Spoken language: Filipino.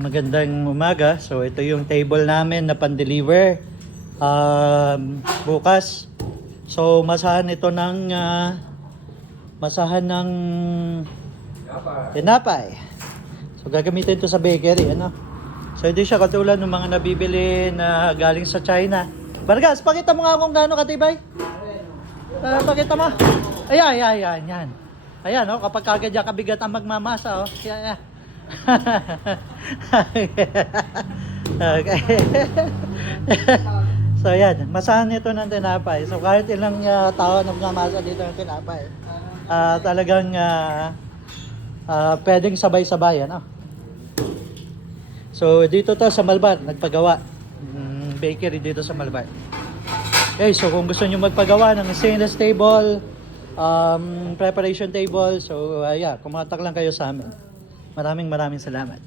Magandang umaga. So ito yung table namin na pan-deliver bukas. So masahan ito ng tinapay. So gagamitin ito sa bakery, ano? So hindi siya katulad ng mga nabibili na galing sa China. Vargas, pakita mo nga kung gaano katibay. Pakita mo. Ayan, yan. Ayan, oh, kapag kagad yan kabigat ang magmamasa, oh. Yan. Okay. So yan, masahan nito ng tinapay. So kahit ilang tao na magmamasa dito ng tinapay, talagang pwedeng sabay-sabay, ano? So dito to sa Malbar, nagpagawa. Bakery dito sa Malbar. Okay, so kung gusto nyo magpagawa ng stainless table, preparation table, so yeah, kumatak lang kayo sa amin. Maraming salamat.